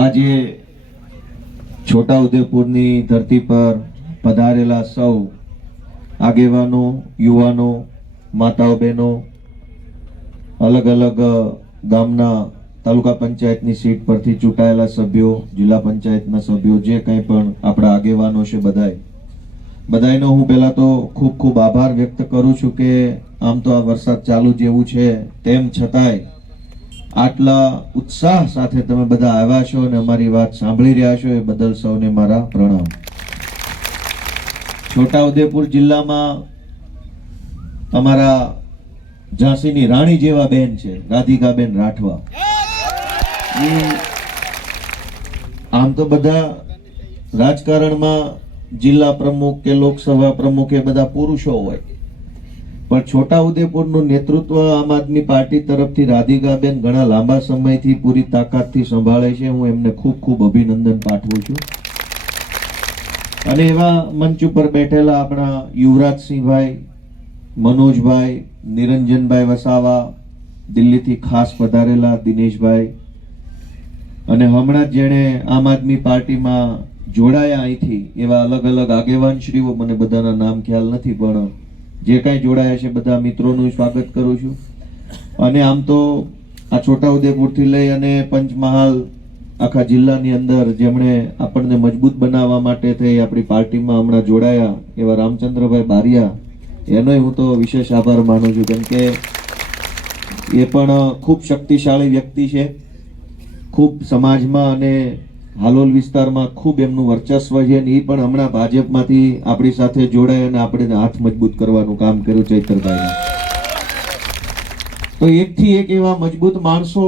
આજે છોટાઉદેપુરની ધરતી પર પધારેલા સૌ આગેવાનો, યુવાનો, માતાઓ, બહેનો, અલગ અલગ ગામના તાલુકા પંચાયતની સીટ પરથી ચૂંટાયેલા સભ્યો, જિલ્લા પંચાયતના સભ્યો, જે કંઈ પણ આપણા આગેવાનો છે, બધાયનો હું પહેલા તો ખૂબ ખૂબ આભાર વ્યક્ત કરું છું કે આમ તો આ વરસાદ ચાલુ જેવું છે તેમ છતાંય આટલા ઉત્સાહ સાથે તમે બધા આવ્યા છો અને અમારી વાત સાંભળી રહ્યા છો, એ બદલ સૌને મારા પ્રણામ. છોટાઉદેપુર જિલ્લામાં અમારા ઝાંસીની રાણી જેવા બેન છે, રાધિકાબેન રાઠવા. આમ તો બધા રાજકારણમાં જિલ્લા પ્રમુખ કે લોકસભા પ્રમુખ એ બધા પુરુષો હોય, પણ છોટાઉદેપુરનું નેતૃત્વ આમ આદમી પાર્ટી તરફથી રાધિકાબેન ઘણા લાંબા સમયથી પૂરી તાકાતથી સંભાળે છે. હું એમને ખૂબ ખૂબ અભિનંદન પાઠવું છું. અને એવા મંચ ઉપર બેઠેલા આપણા યુવરાજસિંહભાઈ, મનોજભાઈ, નિરંજનભાઈ વસાવા, દિલ્હીથી ખાસ પધારેલા દિનેશભાઈ, અને હમણાં જ જેણે આમ આદમી પાર્ટીમાં જોડાયા અહીંથી એવા અલગ અલગ આગેવાનશ્રીઓ, મને બધાના નામ ખ્યાલ નથી, પણ જે કાંઈ જોડાયા છે બધા મિત્રોનું સ્વાગત કરું છું. અને આમ તો આ છોટાઉદેપુરથી લઈ અને પંચમહાલ આખા જિલ્લાની અંદર જેમણે આપણને મજબૂત બનાવવા માટે થઈ આપણી પાર્ટીમાં હમણાં જોડાયા એવા રામચંદ્રભાઈ બારિયા, એનોય હું તો વિશેષ આભાર માનું છું, કેમ કે એ પણ ખૂબ શક્તિશાળી વ્યક્તિ છે. ખૂબ સમાજમાં અને હાલોલ વિસ્તારમાં ખૂબ એમનું વર્ચસ્વ છે, અને એ પણ હમણાં ભાજપમાંથી આપણી સાથે જોડાય અને આપણે હાથ મજબૂત કરવાનું કામ કર્યું ચૈતરભાઈ. તો એકથી એક એવા મજબૂત માણસો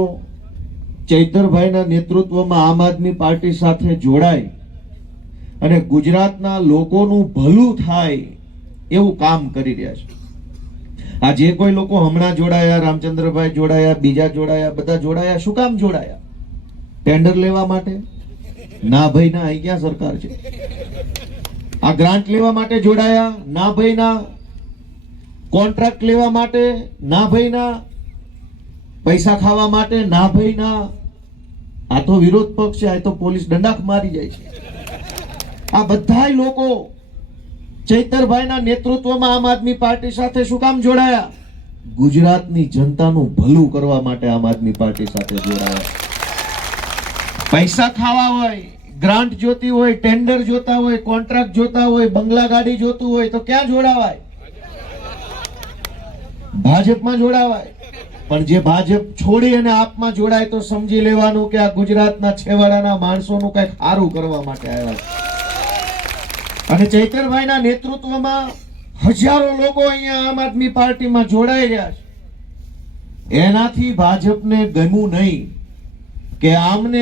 ચૈતરભાઈના નેતૃત્વમાં આમ આદમી પાર્ટી સાથે જોડાય અને ગુજરાતના લોકોનું ભલું થાય એવું કામ કરી રહ્યા છે. આ જે કોઈ લોકો હમણાં જોડાયા, રામચંદ્રભાઈ જોડાયા, બીજા જોડાયા, બધા જોડાયા, શું કામ જોડાયા? ટેન્ડર લેવા માટે? ના ભાઈ ના. અહીં ક્યાં સરકાર છે? આ ગ્રાન્ટ લેવા માટે જોડાયા? ના ભાઈ ના. કોન્ટ્રાક્ટ લેવા માટે? ના ભાઈ ના. પૈસા ખાવા માટે? ના ભાઈ ના. આ તો વિરોધ પક્ષ છે, આ તો પોલીસ દંડાક મારી જાય છે. આ બધાય લોકો ચૈતરભાઈના નેતૃત્વમાં આમ આદમી પાર્ટી સાથે શું કામ જોડાયા? ગુજરાતની જનતાનું ભલું કરવા માટે આમ આદમી પાર્ટી સાથે જોડાયા. પૈસા ખાવા હોય, ગ્રાન્ટ જોતી હોય, ટેન્ડર જોતા હોય, કોન્ટ્રાક્ટ જોતા હોય, બંગલા ગાડી જોતું હોય તો ક્યાં જોડાવાય? ભાજપમાં જોડાવાય. પણ જે ભાજપ છોડી અને આપમાં જોડાય તો સમજી લેવાનું કે આ ગુજરાતના છેવાડાના માણસોનું કંઈક સારું કરવા માટે આવ્યા છે. અને ચૈતરભાઈના નેતૃત્વમાં હજારો લોકો અહીંયા આમ આદમી પાર્ટીમાં જોડાઈ રહ્યા છે. એનાથી ભાજપને ગમ્યું નહીં કે આમને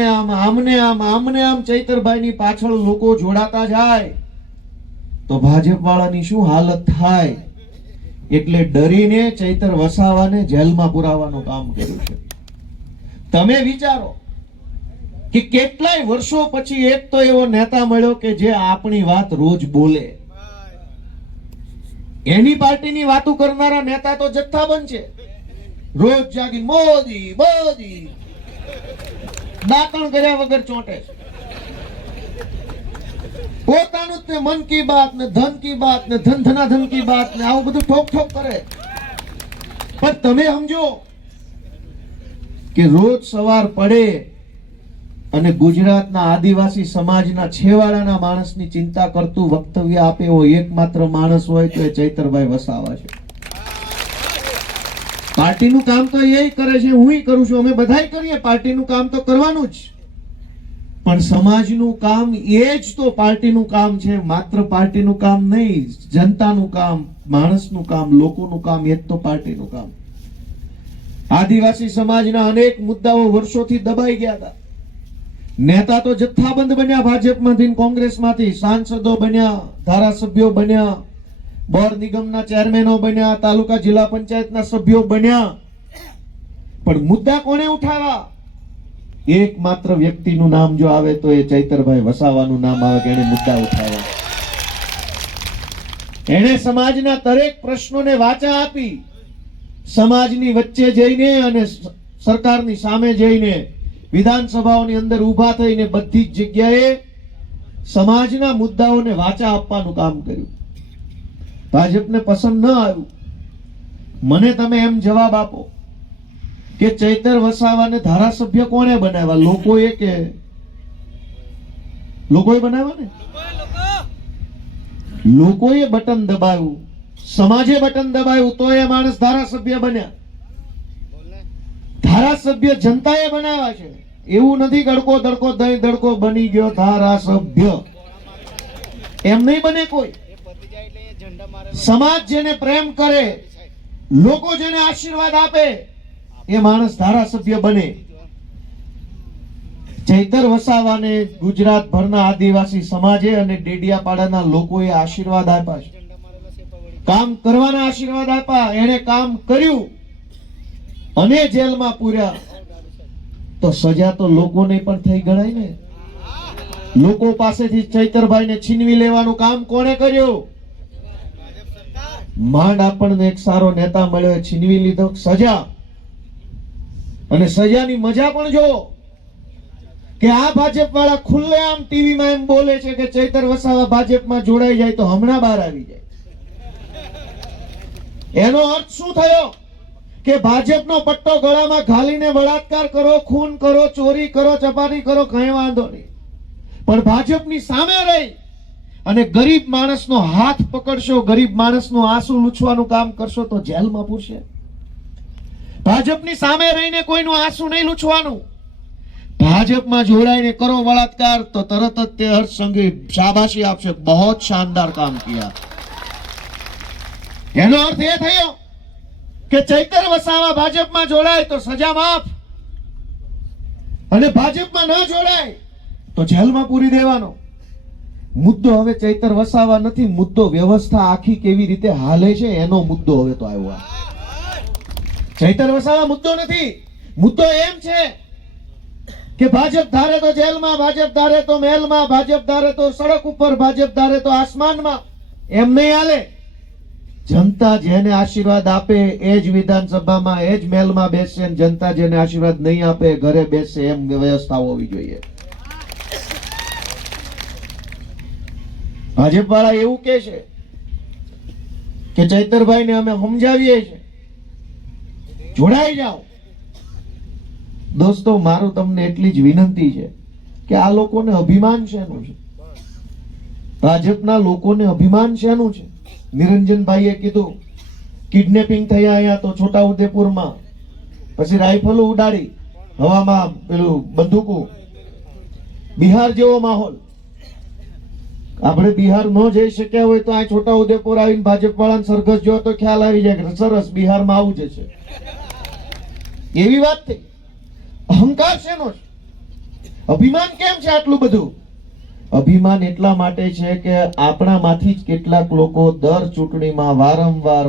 આમ ચૈતરભાઈની પાછળ લોકો જોડાતા જાય તો ભાજપ વાળાની શું હાલત થાય, એટલે ડરીને ચૈતર વસાવાને જેલમાં પુરાવાનું કામ કર્યું છે. તમે વિચારો કે કેટલાય વર્ષો પછી એક તો એવો નેતા મળ્યો કે જે આપણી વાત રોજ બોલે. એની પાર્ટીની વાતો કરનારા નેતા તો જથ્થાબંધ છે. રોજ જાગી મોદી મોદી દાંતણ કર્યા વગર ચોંટે છે. પોતાનું તે મન કી બાત ને ધન કી બાત ને ધન કી બાત ને આવું બધું ઠોક ઠોક કરે. પણ તમે સમજો કે રોજ સવાર પડે અને ગુજરાતના આદિવાસી સમાજના છેવાડાના માણસની ચિંતા કરતું વક્તવ્ય આપે એવો એકમાત્ર માણસ હોય તો એ ચૈતરભાઈ વસાવા છે. પાર્ટીનું કામ તો એ કરે છે, હું કરું છું, અમે બધાય કરીએ. પાર્ટીનું કામ તો કરવાનું જ, પણ સમાજનું કામ એ જ તો પાર્ટીનું કામ છે. માત્ર પાર્ટીનું કામ નહીં, જનતાનું કામ, માણસનું કામ, લોકોનું કામ, એ જ તો પાર્ટીનું કામ. આદિવાસી સમાજના અનેક મુદ્દાઓ વર્ષોથી દબાઈ ગયા હતા. નેતા તો જથ્થાબંધ બન્યા, ભાજપમાંથી, કોંગ્રેસમાંથી, સાંસદો બન્યા, ધારાસભ્યો બન્યા, બોર્ડ નિગમના ચેરમેનો બન્યા, તાલુકા જિલ્લા પંચાયતના સભ્યો બન્યા, પણ મુદ્દા કોણે ઉઠાવ્યા? એકમાત્ર વ્યક્તિનું નામ જો આવે તો એ ચૈતરભાઈ વસાવાનું નામ આવે કે એને મુદ્દા ઉઠાવ્યા. એને સમાજના દરેક પ્રશ્નોને વાચા આપી, સમાજની વચ્ચે જઈને અને સરકારની સામે જઈને વિધાનસભાઓની અંદર ઊભા થઈને બધી જ જગ્યાએ સમાજના મુદ્દાઓને વાચા આપવાનું કામ કર્યું. ભાજપને પસંદ ન આવ્યું. મને તમે એમ જવાબ આપો કે ચૈતર વસાવાને ધારાસભ્ય કોણે બનાવ્યા? લોકોએ કે લોકોએ બનાવ્યા ને? લોકોએ બટન દબાવ્યું, સમાજે બટન દબાવ્યું તો એ માણસ ધારાસભ્ય બન્યા. ધારાસભ્ય જનતાએ બનાવ્યા છે. એવું નથી ગડકો દડકો દહીં દડકો બની ગયો ધારાસભ્ય. એમ નહીં બને કોઈ. સમાજ જેને પ્રેમ કરે, લોકો જેને આશીર્વાદ આપે, એ માણસ ધારાસભ્ય બને. ચૈતર વસાવાને ગુજરાતભરના આદિવાસી સમાજે અને ડેડિયાપાડાના લોકોએ આશીર્વાદ આપ્યા છે, કામ કરવાના આશીર્વાદ આપ્યા. એને કામ કર્યું અને જેલમાં પૂર્યા તો સજા તો લોકોને પણ થઈ ગણાય ને. લોકો પાસેથી ચૈતરભાઈને છીનવી લેવાનું કામ કોણે કર્યું? માંડ આપણને એક સારો નેતા મળ્યો, છીનવી લીધો સજા. અને સજાની મજા પણ જો કે આ ભાજપ વાળા ખુલ્લેઆમ ટીવીમાં એમ બોલે છે કે ચૈતર વસાવા ભાજપમાં જોડાઈ જાય તો હમણાં બહાર આવી જાય. એનો અર્થ શું થયો? કે ભાજપનો પટ્ટો ગળામાં ઘાલીને બળાત્કાર કરો, ખૂન કરો, ચોરી કરો, ચપાટી કરો, કઈ વાંધો નહીં, પણ ભાજપની સામે રહી અને ગરીબ માણસનો હાથ પકડશો, ગરીબ માણસનો આંસુ લૂછવાનું કામ કરશો તો જેલમાં પૂરશે. ભાજપની સામે રહીને કોઈનું આંસુ નહીં લૂછવાનું. ભાજપમાં જોડાઈને કરો બળાત્કાર તો તરત જ તે હર્ષ સંઘવી શાબાશી આપશે, બહુ શાનદાર કામ કિયા. એનો અર્થ એ થયો કે ચૈતર વસાવા ભાજપમાં જોડાય તો સજા માફ, અને ભાજપમાં ન જોડાય તો જેલમાં પૂરી દેવાનો. મુદ્દો હવે ચૈતર વસાવા નથી, મુદ્દો વ્યવસ્થા આખી કેવી રીતે હાલે છે એનો મુદ્દો હવે તો આવ્યો. ચૈતર વસાવા મુદ્દો નથી. મુદ્દો એમ છે કે ભાજપ ધારે તો જેલમાં, ભાજપ ધારે તો મહેલમાં, ભાજપ ધારે તો સડક ઉપર, ભાજપ ધારે તો આસમાનમાં. એમ નહીં હાલે. જનતા જેને આશીર્વાદ આપે એ જ વિધાનસભામાં, એ જ મહેલમાં બેસશે, જનતા જેને આશીર્વાદ નહીં આપે ઘરે બેસશે, એમ વ્યવસ્થા હોવી જોઈએ. ભાજપ વાળા એવું કે છે કે ચૈતરભાઈને અમે સમજાવીએ છીએ, જોડાઈ જાઓ. દોસ્તો, મારું તમને એટલી જ વિનંતી છે કે આ લોકોને અભિમાન શેનું છે? ભાજપના લોકોને અભિમાન શેનું છે? નિરંજનભાઈએ કીધું કિડનેપિંગ થયા અહીંયા તો છોટા ઉદેપુરમાં, પછી રાઇફલો ઉડાડી હવામાં, પેલું બંદૂકો. બિહાર જેવો માહોલ. આપણે બિહાર ન જઈ શક્યા હોય તો આ છોટા ઉદેપુર આવીને ભાજપ વાળાને સરઘસ જો તો ખ્યાલ આવી જાય કે સરસ બિહારમાં આવું જ છે. એવી વાત થઈ. અહંકાર શેનો છે? અભિમાન કેમ છે આટલું બધું? અભિમાન એટલા માટે છે કે આપણામાંથી જ કેટલાક લોકો દર ચૂંટણીમાં વારંવાર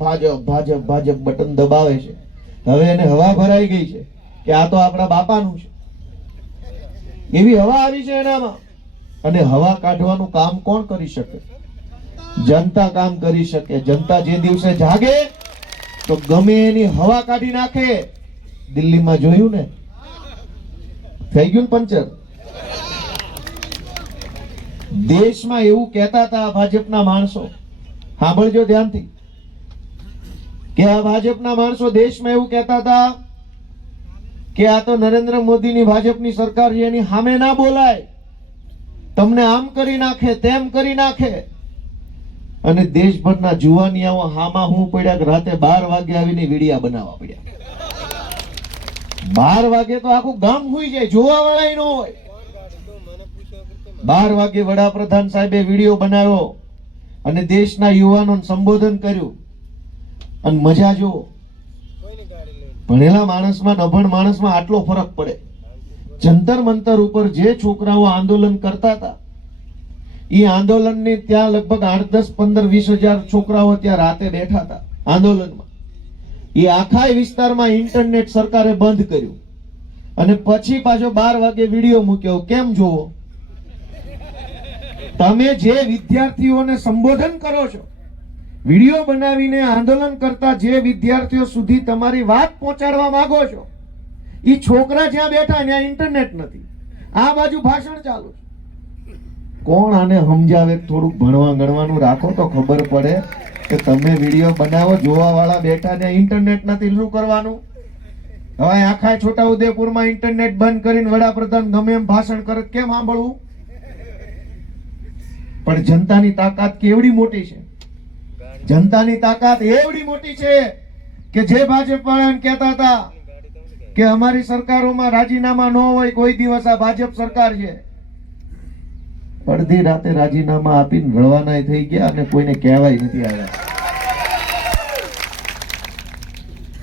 ભાજપ ભાજપ ભાજપ બટન દબાવે છે. હવે એને હવા ભરાઈ ગઈ છે કે આ તો આપણા બાપાનું છે. એવી હવા આવી છે એનામાં. અને હવા કાઢવાનું કામ કોણ કરી શકે? જનતા કામ કરી શકે. જનતા જે દિવસે જાગે તો ગમે એની હવા કાઢી નાખે. દિલ્હીમાં જોયું ને, થઈ ગયું પંચર. દેશમાં એવું કહેતા હતા ભાજપના માણસો, સાંભળજો ધ્યાનથી, કે આ ભાજપના માણસો દેશમાં એવું કહેતા હતા કે આ તો નરેન્દ્ર મોદીની ભાજપની સરકાર છે, એની સામે ના બોલાય, તમને આમ કરી નાખે, તેમ કરી નાખે. અને દેશભરના જુવાનિયાઓ હામાં હું પડ્યા કે રાતે 12 વાગે આવીને વિડિયા બનાવવા પડ્યા. 12 વાગે તો આખું ગામ હુઈ જાય, જોવા વાળા ન હોય. 12 વાગે વડાપ્રધાન સાહેબે વિડીયો બનાવ્યો અને દેશના યુવાનોને સંબોધન કર્યું. અને મજા જુઓ, ભણેલા માણસમાં અભણ માણસમાં આટલો ફરક પડે. જંતર મંતર ઉપર જે છોકરાઓ આંદોલન કરતા હતા, એ આંદોલનની ત્યાં લગભગ 8, 10, 15, 20 હજાર છોકરાઓ ત્યાં રાતે બેઠા હતા આંદોલનમાં. એ આખા વિસ્તારમાં ઇન્ટરનેટ સરકારે બંધ કર્યું અને પછી પાછો 12 વાગે વિડીયો મૂક્યો. કેમ જોવો? તમે જે વિદ્યાર્થીઓને સંબોધન કરો છો, વિડીયો બનાવીને આંદોલન કરતા જે વિદ્યાર્થીઓ સુધી તમારી વાત પહોંચાડવા માંગો છો, ઈ છોકરા જ્યાં બેઠા ત્યાં ઇન્ટરનેટ નથી, આ બાજુ ભાષણ ચાલુ છે. કોણ આને સમજાવે? થોડુંક ભણવા ગણવાનું રાખો તો ખબર પડે કે તમે વિડીયો બનાવો, જોવા વાળા બેઠા ને ઇન્ટરનેટ નથી, શું કરવાનું? હવે આખા છોટાઉદેપુરમાં ઇન્ટરનેટ બંધ કરીને વડાપ્રધાન ગમે એમ ભાષણ કરે, કેમ સાંભળવું? પણ જનતાની તાકાત કેવડી મોટી છે, જનતાની તાકાત એવડી મોટી છે કે જે ભાજપ વાળાને કહેતા હતા કે અમારી સરકારોમાં રાજીનામા ન હોય, કોઈ દિવસ આ ભાજપ સરકાર છે, અડધી રાતે રાજીનામા આપીને રવાના થઈ ગયા અને કોઈને કહેવાય નથી આવ્યા.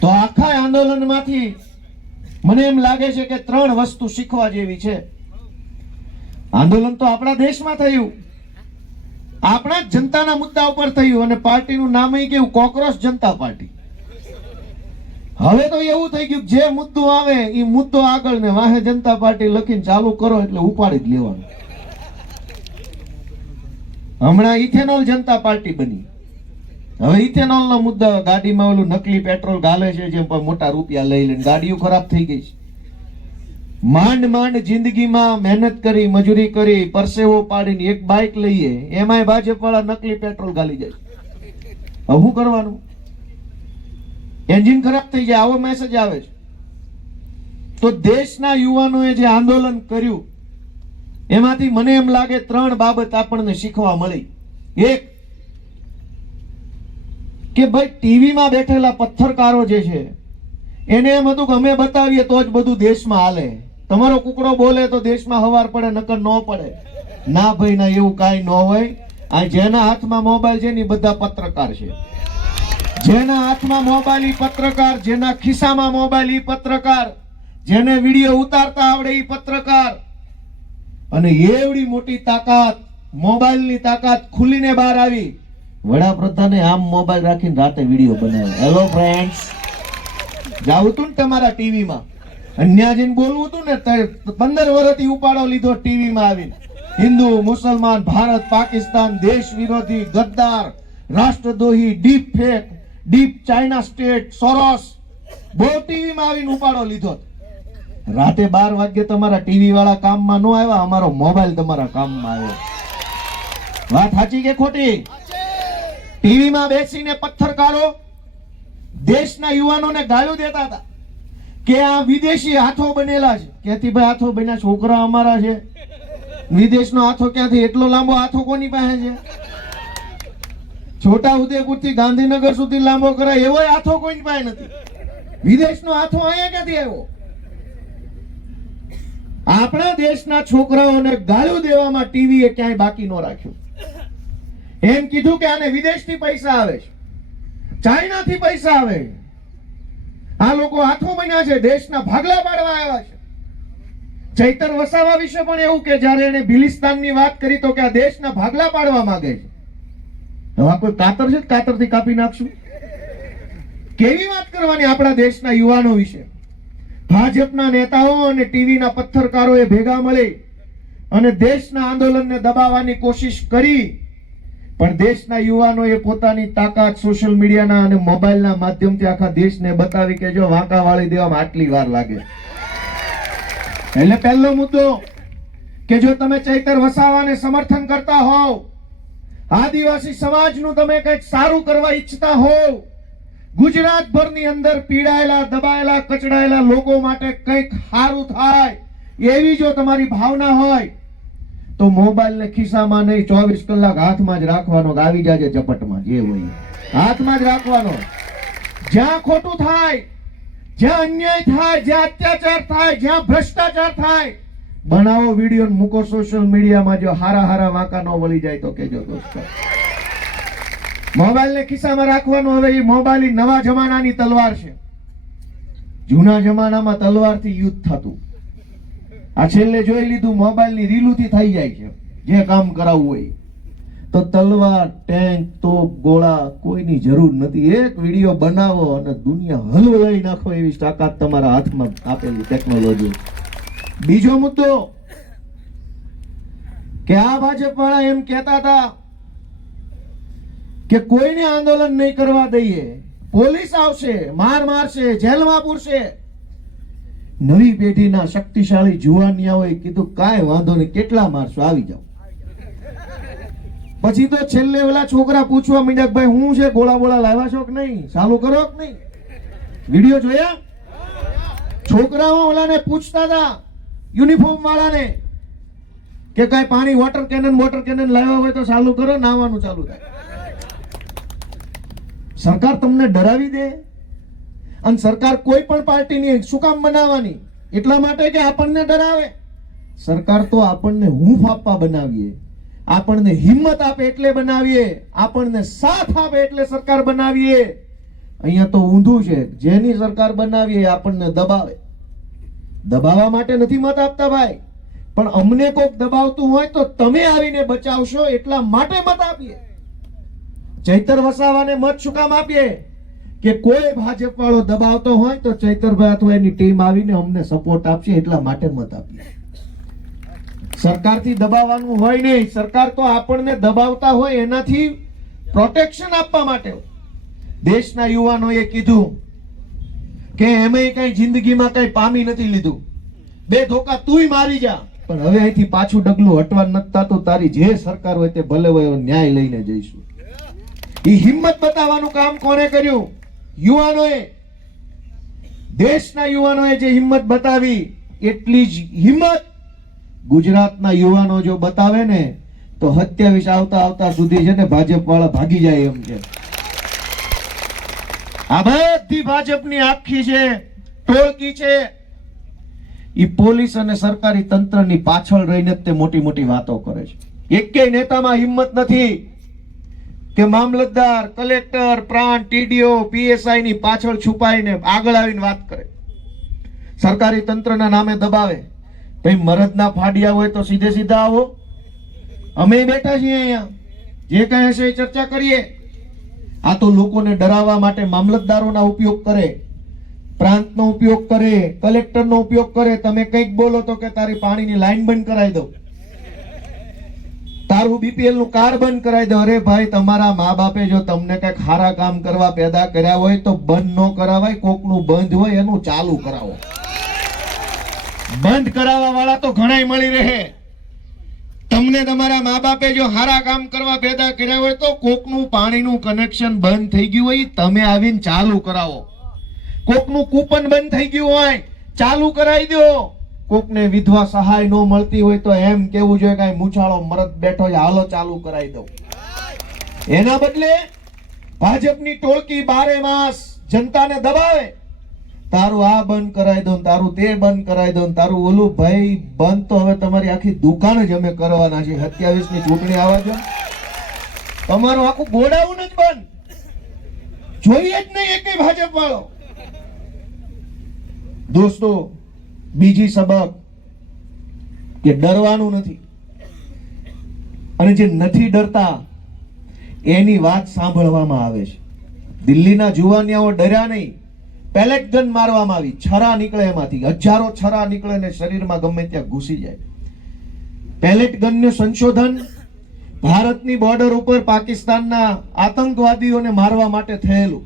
તો આખા આંદોલનમાંથી મને એમ લાગે છે કે 3 વસ્તુ શીખવા જેવી છે. આંદોલન તો આપણા દેશમાં થયું, આપણા જ જનતાના મુદ્દા ઉપર થયું, અને પાર્ટીનું નામ કેવું? કોકરોચ જનતા પાર્ટી. હવે તો એવું થઈ ગયું જે મુદ્દો આવે એ મુદ્દો આગળ ને વાહે જનતા પાર્ટી લખીને ચાલુ કરો એટલે ઉપાડી જ લેવાનું. હમણાં ઇથેનોલ જનતા પાર્ટી બની. હવે ઇથેનોલ નો મુદ્દો, ગાડીમાં ઓલું નકલી પેટ્રોલ ગાલે છે, જેમ મોટા રૂપિયા લઈ લઈને ગાડીઓ ખરાબ થઈ ગઈ છે. માંડ માંડ જિંદગીમાં મહેનત કરી, મજૂરી કરી, પરસેવો પાડીને એક બાઇક લઈએ, એમાંય ભાજપ વાળા નકલી પેટ્રોલ ગાલી જાય. હવે શું કરવાનું? એન્જિન ખરાબ થઈ જાય, આવો મેસેજ આવે છે. તો દેશના યુવાનોએ જે આંદોલન કર્યું એમાંથી મને એમ લાગે 3 બાબત આપણને શીખવા મળી. એક કે ભાઈ ટીવીમાં બેઠેલા પત્રકારો જે છે એને એમ હતું કે અમે બતાવીએ તો જ બધું દેશમાં હાલે, તમારો કુકડો બોલે તો દેશમાં હવાર પડે, નકર ન પડે. ના ભાઈ ના, એવું કાંઈ ન હોય. આ જેના હાથમાં મોબાઈલ છે ને બધા પત્રકાર છે, જેના હાથમાં મોબાઈલ ઈ પત્રકાર, જેના ખિસ્સામાં મોબાઈલ ઈ પત્રકાર, જેને વિડીયો ઉતારતા આવડે ઈ પત્રકાર. અને એવડી મોટી તાકાત, મોબાઈલની તાકાત ખુલીને બહાર આવી. વડાપ્રધાને આમ મોબાઈલ રાખીને રાતે વિડીયો બનાવ્યો. હેલો ફ્રેન્ડ્સ, જાવું તું ને તમારા ટીવીમાં, અન્યા જઈને બોલવું હતું ને, 15 વર્ષથી ઉપાડો લીધો ટીવીમાં આવીને. હિન્દુ, મુસલમાન, ભારત, પાકિસ્તાન, દેશ વિરોધી, ગદ્દાર, રાષ્ટ્રદ્રોહી, deep fake, deep China state, Soros, બહુ ટીવીમાં આવીને ઉપાડો લીધો. રાતે 12 વાગે તમારા ટીવી વાળા કામમાં ન આવ્યા, અમારો મોબાઈલ તમારા કામમાં આવ્યો. વાત સાચી કે ખોટી? ટીવીમાં બેસીને પત્રકારો દેશના યુવાનોને ગાળો દેતા હતા કે આ વિદેશી હાથો બનેલા છે. ક્યાંથી ભાઈ હાથો બન્યા? છોકરા અમારા છે. વિદેશનો હાથો ક્યાંથી? એટલો લાંબો હાથો કોની પાસે છે? છોટા ઉદેપુર થી ગાંધીનગર સુધી લાંબો કરાય એવો હાથો કોઈની પાસે નથી. વિદેશનો હાથો અહીંયા ક્યાંથી આવ્યો? આપણા દેશના છોકરાઓને ગાળો દેવામાં ટીવીએ ક્યાંય બાકી ન રાખ્યું. એમ કીધું કે આને વિદેશથી પૈસા આવે છે, ચાઇનાથી પૈસા આવે. આ લોકો હાથો બન્યા છે, દેશના ભાગલા પાડવા આવ્યા છે. ચૈતર વસાવા વિશે પણ એવું કે જ્યારે એને ભિલિસ્તાનની વાત કરી તો કે આ દેશના ભાગલા પાડવા માંગે છે. હવે કોઈ કાતર છે, કાતરથી કાપી નાખશું. કેવી વાત કરવાની આપણા દેશના યુવાનો વિશે? ભાજપના નેતાઓ અને ટીવીના પત્રકારોએ ભેગા મળી અને દેશના આંદોલનને દબાવવાની કોશિશ કરી, પણ દેશના યુવાનોએ પોતાની તાકાત સોશિયલ મીડિયાના અને મોબાઈલના માધ્યમથી આખા દેશને બતાવી કે જો વાંકા વાળી દેવામાં આટલી વાર લાગે. એટલે પહેલો મુદ્દો કે જો તમે ચૈતર વસાવાને સમર્થન કરતા હોવ, આદિવાસી સમાજનું તમે કંઈક સારું કરવા ઈચ્છતા હોવ, ગુજરાતભરની અંદર પીડાયેલા, દબાયેલા, કચડાયેલા લોકો માટે કંઈક સારું થાય એવી જો તમારી ભાવના હોય તો મોબાઈલ ને ખિસ્સામાં નહીં, 24 કલાક હાથમાં જ રાખવાનો. આવી જાજે ઝપટમાં, જે હોય હાથમાં જ રાખવાનો. જ્યાં ખોટું થાય, જ્યાં અન્યાય થાય, જ્યાં અત્યાચાર થાય, જ્યાં ભ્રષ્ટાચાર થાય, બનાવો વિડીયો મૂકો સોશિયલ મીડિયામાં. જો હારા હારા વાંકા ન વળી જાય તો કેજો દોસ્તો. મોબાઈલ ને ખિસ્સામાં રાખવાનો. હવે એ મોબાઈલ નવા જમાનાની તલવાર છે. જૂના જમાનામાં તલવારથી યુદ્ધ થતું. આ છેલ્લે જોઈ લીધું મોબાઈલની રીલુથી થઈ જાય છે. જે કામ કરાવવું હોય તો તલવાર, ટેન્ક, તોપ, ગોળા કોઈની જરૂર નથી. એક વિડીયો બનાવો અને દુનિયા હલવાઈ નાખો એવી તાકાત તમારા હાથમાં આપેલી ટેકનોલોજી. બીજો મુદ્દો કે આ ભાજપ વાળા એમ કહેતા હતા કે કોઈને આંદોલન નહીં કરવા દઈએ, પોલીસ આવશે, માર મારશે, જેલમાં પૂરશે. નવી પેઢીના શક્તિશાળી જુવાનિયાઓએ કીધું કાંઈ વાંધો નહીં, કેટલા મારશો, આવી જાઓ. પછી તો છેલ્લે ઓલા છોકરા પૂછવા માંડ્યા કે ભાઈ હું છે, ગોળા બોળા લાવ્યા છો કે નહીં, ચાલુ કરો કે નહીં? વિડીયો જોયા? છોકરાઓ ઓલાને પૂછતા હતા યુનિફોર્મ વાળાને કે કઈ પાણી વોટર કેનન લાવ્યા હોય તો ચાલુ કરો, નાવાનું ચાલુ થાય. સરકાર તમને ડરાવી દે. અને સરકાર કોઈ પણ પાર્ટીની શું કામ બનાવવાની? એટલા માટે કે આપણને ડરાવે. સરકાર તો આપણને હૂંફ આપવા બનાવીએ, આપણને હિંમત આપે એટલે બનાવીએ, આપણને સાથ આપે એટલે સરકાર બનાવીએ. અહીંયા તો ઊંધું છે, જેની સરકાર બનાવીએ આપણને દબાવે. દબાવવા માટે નથી મત આપતા ભાઈ, પણ અમને કોક દબાવતું હોય તો તમે આવીને બચાવશો એટલા માટે મત આપીએ. ચૈતર વસાવાને મત શું કામ આપીએ? કે કોઈ ભાજપ વાળો દબાવતો હોય તો ચૈતરભાઈ અથવા એની ટીમ આવીને અમને સપોર્ટ આપશે એટલા માટે મત આપીએ. સરકારથી દબાવવાનું હોય નહીં. સરકાર તો આપણને દબાવતા હોય એનાથી પ્રોટેક્શન આપવા માટે. દેશના યુવાનોએ કીધું કે એમેય કઈ જિંદગીમાં કઈ પામી નથી લીધું, બે ધોકા તુંય મારી જા, પણ હવે અહીંથી પાછું ડગલું હટવા નથી થતું. તારી જે સરકાર હોય તે ભલે હોય, ન્યાય લઈને જઈશું. એ હિંમત બતાવવાનું કામ કોણે કર્યું? યુવાનોએ. દેશના યુવાનોએ જે હિંમત બતાવી એટલી જ હિંમત ગુજરાતના યુવાનો જો બતાવે ને તો 27 આવતા સુધી છે ને ભાજપ વાળા ભાગી જાય એમ છે. આ બધી ભાજપની આખી છે ટોળકી છે, ઈ પોલીસ અને સરકારી તંત્રની પાછળ રહીને તે મોટી મોટી વાતો કરે છે. એકેય નેતામાં હિંમત નથી કે મામલતદાર, કલેક્ટર, પ્રાંત, ટીડીઓ, પીએસઆઈ ની પાછળ છુપાઈને આગળ આવીને વાત કરે, સરકારી તંત્રના નામે દબાવે. ભાઈ મરદના ફાડિયા હોય તો સીધે સીધા આવો, અમે બેઠા છીએ અહીંયા, જે કઈ હશે એ ચર્ચા કરીએ. આ તો લોકોને ડરાવવા માટે મામલતદારોના ઉપયોગ કરે, પ્રાંતનો ઉપયોગ કરે, કલેક્ટરનો ઉપયોગ કરે. તમે કંઈક બોલો તો કે તારી પાણીની લાઈન બંધ કરાવી દઉં, તારું બીપીએલ નું કાર્ડ બંધ કરાવી દો. અરે ભાઈ, તમારા મા બાપે જો તમને કઈક સારા કામ કરવા પેદા કર્યા હોય તો બંધ ન કરાવાય. કોકનું બંધ હોય એનું ચાલુ કરાવો. બંધ કરાવવા વાળા તો ઘણાય મળી રહે. તમને તમારા મા બાપે જો સારા કામ કરવા પેદા કર્યા હોય તો કોકનું પાણીનું કનેક્શન બંધ થઈ ગયું હોય તમે આવીને ચાલુ કરાવો. કોકનું કૂપન બંધ થઈ ગયું હોય ચાલુ કરાવી દો. કોકને વિધવા સહાય ન મળતી હોય તો એમ કેવું જોઈએ કે મૂછાળો મરદ બેઠો છે, હાલો ચાલુ કરાવી દો. એના બદલે ભાજપની ટોળકી 12 માસ જનતાને દબાવે. તારું આ બંધ કરાવી દો, તારું તે બંધ કરાવી દો, તારું ઓલું. ભાઈ બંધ તો હવે તમારી આખી દુકાન જ અમે કરવાના છે. 27 ની ચૂંટણી આવવા દો, તમારું આખું ગોડાઉન જ બંધ. જોઈએ જ નહીં એકેય ભાજપ વાળો. દોસ્તો, બીજી સબક કે ડરવાનું નથી. અને જે નથી ડરતા એની વાત સાંભળવામાં આવે છે. દિલ્હીના જુવાનિયાઓ ડર્યા નહીં. પેલેટ ગન મારવામાં આવી, છરા નીકળે, એમાંથી હજારો છરા નીકળે ને શરીરમાં ગમે ત્યાં ઘૂસી જાય. પેલેટ ગનનું સંશોધન ભારતની બોર્ડર ઉપર પાકિસ્તાનના આતંકવાદીઓને મારવા માટે થયેલું.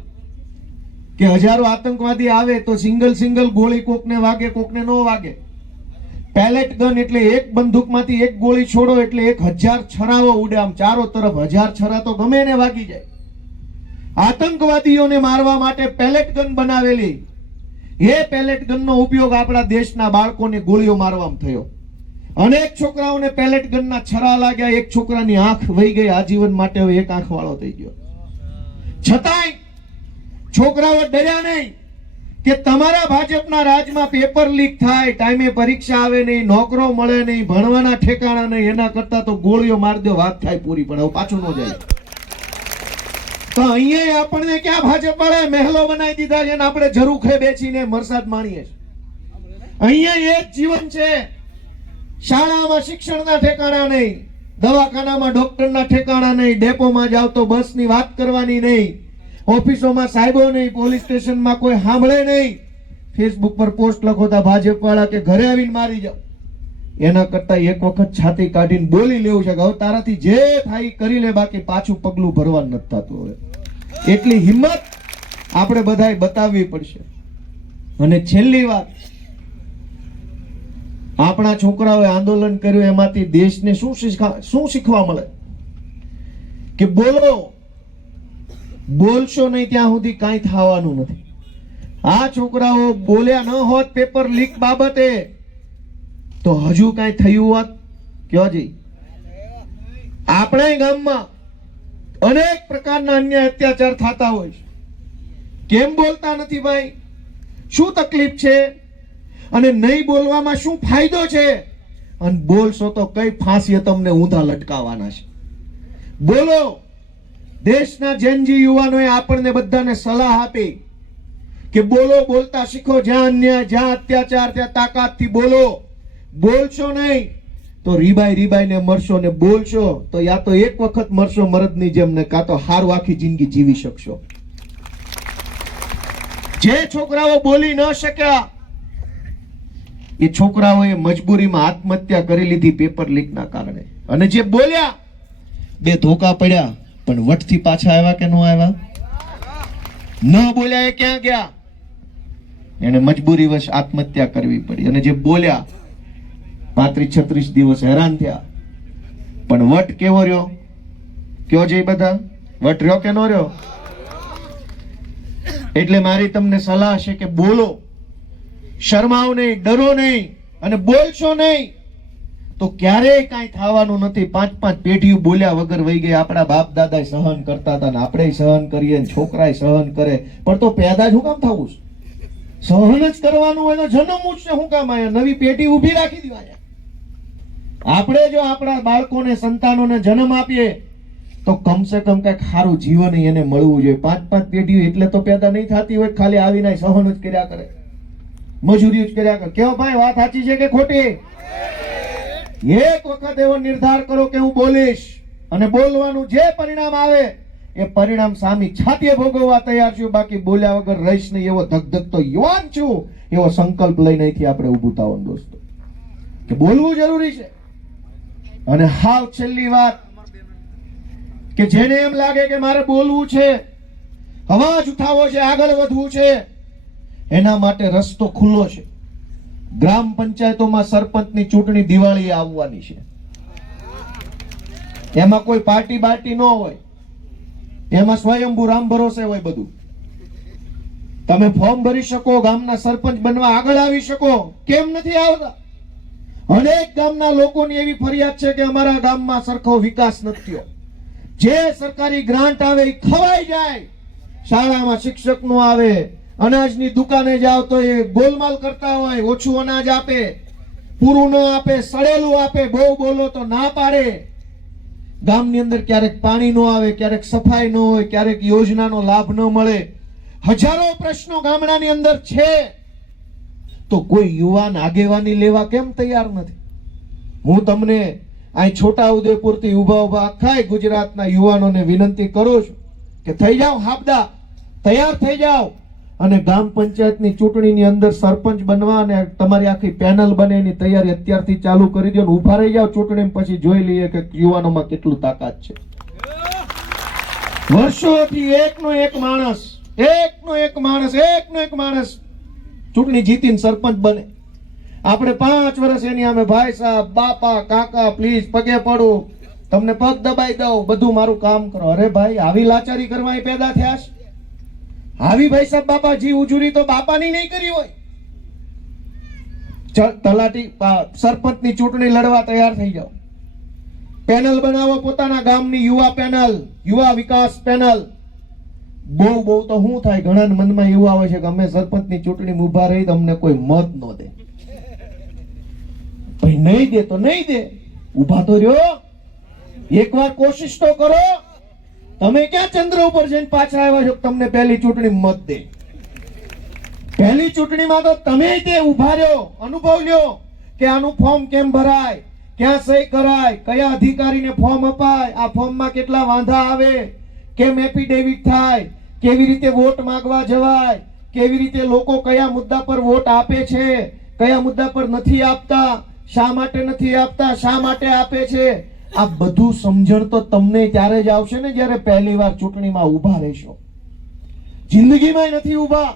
કે હજારો આતંકવાદી આવે તો સિંગલ ગોળી કોકને વાગે, કોકને ન વાગે. પેલેટ ગન એટલે એક બંદૂકમાંથી એક ગોળી છોડો એટલે 1000 છરાઓ ઉડે. આમ ચારો તરફ 1000 છરા તો ગમે એને વાગી જાય. આતંકવાદીઓને મારવા માટે પેલેટ ગન બનાવેલી. એ પેલેટ ગનનો ઉપયોગ આપણા દેશના બાળકોને ગોળીઓ મારવામાં થયો. અનેક છોકરાઓને પેલેટ ગનના છરા લાગ્યા. એક છોકરાની આંખ વહી ગઈ આજીવન માટે, હવે એક આંખ વાળો થઈ ગયો. છતાંય છોકરાઓ ડર્યા નહીં કે તમારા ભાજપના રાજમાં પેપર લીક થાય, ટાઈમે પરીક્ષા આવે નહીં, નોકરો મળે નહીં, ભણવાના ઠેકાણા નહીં. એના કરતા તો ગોળીઓ મારી દો, વાત થાય પૂરી. પણ હવે પાછું ન જાય. તો અહીંયા આપણને ક્યાં ભાજપ વાળા મહેલો બનાવી દીધા છે ને આપણે ઝરૂખે બેસીને વરસાદ માણીએ છીએ. અહીંયા એ જ જીવન છે. શાળામાં શિક્ષણના ઠેકાણા નહીં, દવાખાનામાં ડોક્ટરના ઠેકાણા નહીં, ડેપોમાં જાવ તો બસની વાત કરવાની નહીં, ઓફિસોમાં સાહેબો નહીં, પોલીસ સ્ટેશનમાં કોઈ સાંભળે નહીં. ફેસબુક પર પોસ્ટ લખો તો ભાજપ વાળા કે ઘરે આવીને મારી જાવ. એના કરતા એક વખત છાતી કાઢીને બોલી લેવું છે કે હવે તારાથી જે થાય કરી લે, બાકી પાછું પગલું ભરવાનું નથી થતું. હવે એટલી હિંમત આપણે બધાએ બતાવવી પડશે. અને છેલ્લી વાત આપણા છોકરાઓએ આંદોલન કર્યું, એમાંથી દેશને શું શીખવા મળે? કે બોલશો નહીં ત્યાં સુધી કાંઈ થવાનું નથી. આ છોકરાઓ બોલ્યા ન હોત પેપર લીક બાબતે તો હજુ કાંઈ થયું હોત? કયો જી? આપણા ગામમાં અનેક પ્રકારના અન્યાય અત્યાચાર થતા હોય છે. કેમ બોલતા નથી ભાઈ? શું તકલીફ છે? અને નહીં બોલવામાં શું ફાયદો છે? અને બોલશો તો કઈ ફાંસીએ તમને ઊંધા લટકાવવાના છે. બોલો. દેશના જેનજી યુવાનોએ આપણને બધાને સલાહ આપી કે બોલો, બોલતા શીખો. જ્યાં અન્યાય, જ્યાં અત્યાચાર, ત્યાં તાકાતથી બોલો. બોલશો નહીં તો રીબાઈને મરશો, ને બોલશો તો યા તો એક વખત મરશો મરદની જેમ, ને કાં તો હારું આખી જિંદગી જીવી શકશો. જે છોકરાઓ બોલી ન શક્યા એ છોકરાઓએ મજબૂરીમાં આત્મહત્યા કરી લીધી પેપર લીકના કારણે. અને જે બોલ્યા બે ધોકા પડ્યા, પણ વટથી પાછા આવ્યા કે ન આવ્યા? ન બોલ્યા એ ક્યાં ગયા? એને મજબૂરીવશ આત્મહત્યા કરવી પડી. અને જે બોલ્યા 35-36 દિવસ હેરાન થયા, પણ વટ કેવો રહ્યો? કયો છે બધા? વટ રહ્યો કે ન રહ્યો? એટલે મારી તમને સલાહ છે કે બોલો, શરમાવ નહીં, ડરો નહીં, અને બોલશો નહીં તો ક્યારેય કાંઈ થવાનું નથી. 5-5 પેઢીઓ બોલ્યા વગર વહી ગઈ. આપણા બાપ દાદા સહન કરતા હતા, ને આપણે સહન કરીએ, ને છોકરાએ સહન કરે, પણ તો પેદા જ શું કામ થવું છે? સહન જ કરવાનું હોય તો જન્મવું જ છે શું કામ? અહીંયા નવી પેઢી ઊભી રાખી દેવાય. આપણે જો આપણા બાળકોને, સંતાનોને જન્મ આપીએ તો કમસે કમ કઈક સારું જીવન એને મળવું જોઈએ. 5-5 પેઢીઓ એટલે તો પેદા નહીં થતી હોય, ખાલી આવીને સહન જ કર્યા કરે, મજૂરી જ કર્યા કરે. કેવો ભાઈ, વાત સાચી છે કે ખોટી? એક વખત એવો નિર્ધાર કરો કે હું બોલીશ, અને બોલવાનું જે પરિણામ આવે એ પરિણામ સામી છાતીએ ભોગવવા તૈયાર છું, બાકી બોલ્યા વગર રહીશ નહીં. એવો ધગધગતો યુવાન છું, એવો સંકલ્પ લઈને અહીંથી આપણે ઊભું થવાનું દોસ્તો, કે બોલવું જરૂરી છે. અને હાવ છેલ્લી વાત, કે જેને એમ લાગે કે મારે બોલવું છે, અવાજ ઉઠાવવો છે, આગળ વધવું છે, એના માટે રસ્તો ખુલ્લો છે. ગ્રામ પંચાયતોમાં સરપંચની ચૂંટણી દિવાળીએ આવવાની છે. એમાં કોઈ પાર્ટી બાર્ટી ન હોય, એમાં સ્વયંભૂ રામ ભરોસે હોય બધું. તમે ફોર્મ ભરી શકો, ગામના સરપંચ બનવા આગળ આવી શકો. કેમ નથી આવતા? અનેક ગામના લોકોની એવી ફરિયાદ છે કે અમારા ગામમાં સરખો વિકાસ નથી થયો. જે સરકારી ગ્રાન્ટ આવે એ ખવાઈ જાય. શાળામાં શિક્ષક નો આવે, અનાજની દુકાને જાવ તો એ ગોલમાલ કરતા હોય, ઓછું અનાજ આપે, પૂરું ન આપે, સડેલું આપે, બહુ બોલો તો ના પાડે. ગામની અંદર ક્યારેક પાણી ન આવે, ક્યારેક સફાઈ ન હોય, ક્યારેક યોજનાનો લાભ ન મળે. હજારો પ્રશ્નો ગામડાની અંદર છે, તો કોઈ યુવાન આગેવાની લેવા કેમ તૈયાર નથી? હું તમને અહીં છોટાઉદેપુર થી ઉભા આખા ગુજરાતના યુવાનોને વિનંતી કરું છું કે થઈ જાઓ હાબદા, તૈયાર થઈ જાઓ, અને ગ્રામ પંચાયતની ચૂંટણીની અંદર સરપંચ બનવા અને તમારી આખી પેનલ બને એની તૈયારી અત્યારથી ચાલુ કરી દો. ઉભા રહી જાઓ ચૂંટણી પછી, જોઈ લઈએ કે યુવાનોમાં કેટલું તાકાત છે. વર્ષોથી એકનો એક માણસ ચૂંટણી જીતીને સરપંચ બને. આપણે 5 વર્ષ એની સામે ભાઈ સાહેબ, બાપા, કાકા, પ્લીઝ પગે પડું, તમને પગ દબાઈ દઉં, બધું મારું કામ કરો. અરે ભાઈ, આવી લાચારી કરવા પેદા થયા છે? આવી ભાઈ સાહેબ બાપા જી ઉજુરી તો બાપાની નહીં કરી હોય. તલાટી સરપંચની ચૂંટણી લડવા તૈયાર થઈ જાઓ. પેનલ બનાવો પોતાના ગામની, યુવા પેનલ, યુવા વિકાસ પેનલ. બહુ તો શું થાય, ઘણા મનમાં એવું આવે છે કે અમે સરપંચની ચૂંટણી ઉભા રહી તો અમને કોઈ મત ન દે. ભાઈ નહીં દે તો નહીં દે, ઉભા તો રહ્યો. એકવાર કોશિશ તો કરો. તમે ક્યાં ચંદ્ર ઉપર જઈને પાછા આવ્યા છો તમને પહેલી ચૂંટણી મત દે? પહેલી ચૂંટણીમાં તો તમે તે ઉભા રહ્યો, અનુભવ લ્યો કે આનું ફોર્મ કેમ ભરાય, ક્યાં સહી કરાય, કયા અધિકારીને ફોર્મ અપાય, આ ફોર્મમાં કેટલા વાંધા આવે, કેમ એફિડેવિટ થાય, કેવી રીતે વોટ માંગવા જવાય, કેવી રીતે લોકો કયા મુદ્દા પર વોટ આપે છે, કયા મુદ્દા પર નથી આપતા, શા માટે નથી આપતા, શા માટે આપે છે. આ બધું સમજણ તો તમને ત્યારે જ આવશે ને જ્યારે પહેલી વાર ચૂંટણીમાં ઉભા રહેશો. જિંદગીમાં નથી ઉભા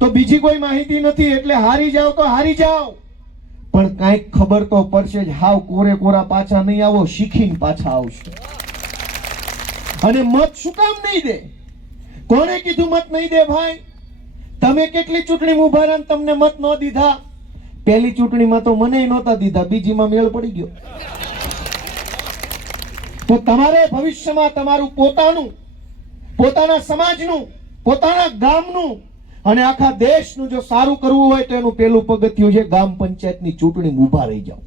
તો બીજી કોઈ માહિતી નથી, એટલે હારી જાવ તો હારી જાવ, પણ કાંઈક ખબર તો પડશે જ. હાવ કોરે કોરા પાછા નહીં આવો, શીખીને પાછા આવશો. અને મત શું કામ નહીં દે? કોણે કીધું મત નહીં દે ભાઈ? તમે કેટલી ચૂંટણીમાં ઉભા રહ્યા ને તમને મત ન દીધા? પહેલી ચૂંટણીમાં તો મને નહોતા દીધા, બીજીમાં મેળ પડી ગયો. તો તમારે ભવિષ્યમાં તમારું પોતાનું, પોતાના સમાજનું, પોતાના ગામનું અને આખા દેશનું જો સારું કરવું હોય તો એનું પહેલું પગથિયું છે ગ્રામ પંચાયતની ચૂંટણીમાં ઊભા રહી જાઓ.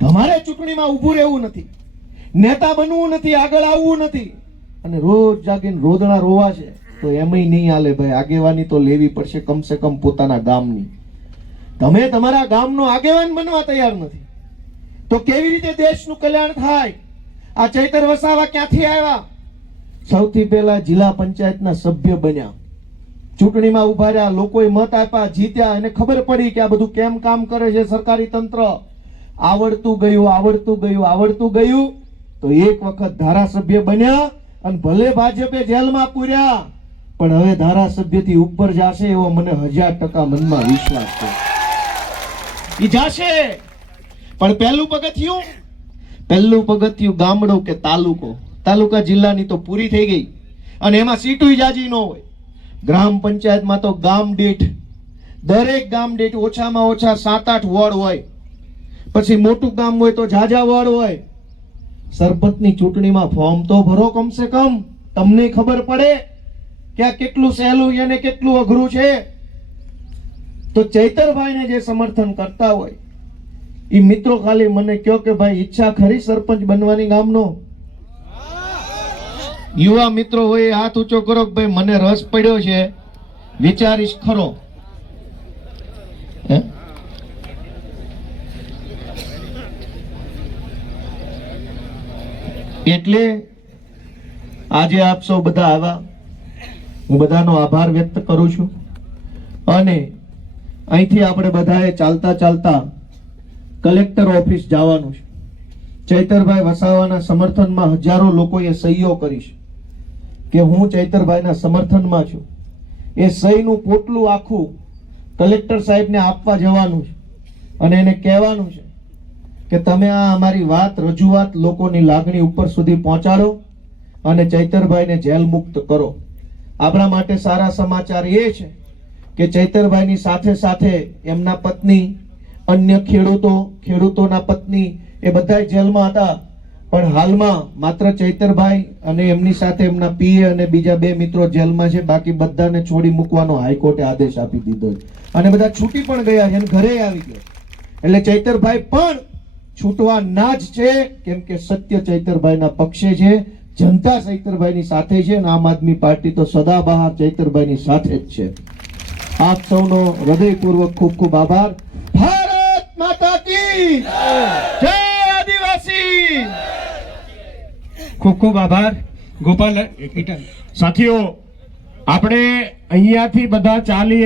તમારે ચૂંટણીમાં ઊભું રહેવું નથી, નેતા બનવું નથી, આગળ આવવું નથી, અને રોજ જાગીને રોદણા રોવા છે તો એમય નહીં હાલે ભાઈ. આગેવાની તો લેવી પડશે, કમસે કમ પોતાના ગામની. તમે તમારા ગામનો આગેવાન બનવા તૈયાર નથી તો કેવી રીતે દેશનું કલ્યાણ થાય? આ ચૈતર વસાવા ક્યાંથી આવ્યા? સૌથી પહેલા જિલ્લા પંચાયતના સભ્ય બન્યા, ચૂંટણીમાં ઉભા રહ્યા, લોકોએ મત આપ્યા, જીત્યા, એને ખબર પડી કે આ બધું કેમ કામ કરે છે સરકારી તંત્ર. આવડતું ગયું તો એક વખત ધારાસભ્ય બન્યા અને ભલે ભાજપે જેલમાં પૂર્યા, પણ હવે ધારાસભ્યથી ઉપર જશે એવો મને 1000% મનમાં વિશ્વાસ છે. ઈ જાશે, પણ પહેલું પગથિયું ગામડો કે તાલુકા જિલ્લાની તો પૂરી થઈ ગઈ અને એમાં સીટુય જાજી ન હોય. ગ્રામ પંચાયતમાં તો દરેક ગામ દીઠ ઓછામાં ઓછા 7-8 વોર્ડ હોય, પછી મોટું ગામ હોય તો જાજા વોર્ડ હોય. સરપંચની ચૂંટણીમાં ફોર્મ તો ભરો કમસે કમ, તમને ખબર પડે કે આ કેટલું સહેલું અને કેટલું અઘરું છે. તો ચૈતરભાઈને જે સમર્થન કરતા હોય એ મિત્રો ખાલી મને કહો કે ભાઈ ઈચ્છા ખરી સરપંચ બનવાની ગામનો? યુવા મિત્રો હોય હાથ ઊંચો કરો કે ભાઈ મને રસ પડ્યો છે, વિચારીશ ખરો. એટલે આજે આપ સૌ બધા આવ્યા, હું બધાનો આભાર વ્યક્ત કરું છું. અને અહીંથી આપણે બધાએ ચાલતા કલેક્ટર ઓફિસ જવાનું છે. ચૈતરભાઈ વસાવાના સમર્થનમાં હજારો લોકોએ સહીઓ કરી છે કે હું ચૈતરભાઈના સમર્થનમાં છું. એ સહીનું પોટલું આખું કલેક્ટર સાહેબને આપવા જવાનું છે અને એને કહેવાનું છે કે તમે આ અમારી વાત, રજૂઆત, લોકોની લાગણી ઉપર સુધી પહોંચાડો અને ચૈતરભાઈને જેલ મુક્ત કરો. આપણા માટે સારા સમાચાર એ છે કે ચૈતરભાઈની સાથે એમના પત્ની, અન્ય ખેડૂતોના પત્ની એ બધા જેલમાં હતા, પણ હાલમાં માત્ર ચૈતરભાઈ અને એમની સાથે એમના પીએ અને બીજા 2 મિત્રો જેલમાં છે. બાકી બધાને છોડી મૂકવાનો હાઈકોર્ટે આદેશ આપી દીધો અને બધા છૂટી પણ ગયા છે અને ઘરે આવી ગયા. એટલે ચૈતરભાઈ પણ છૂટવા ના જ છે, કેમ કે સત્ય ચૈતરભાઈના પક્ષે છે, જનતા ચૈતરભાઈની સાથે છે અને આમ આદમી પાર્ટી તો સદાબહાર ચૈતરભાઈની સાથે જ છે. આપ સૌનો હૃદયપૂર્વક ખૂબ ખૂબ આભાર. ભારત માતા કી જય. આદિવાસી. ખૂબ ખૂબ આભાર ગોપાલ. સાથીઓ, આપણે અહીંયાથી બધા ચાલી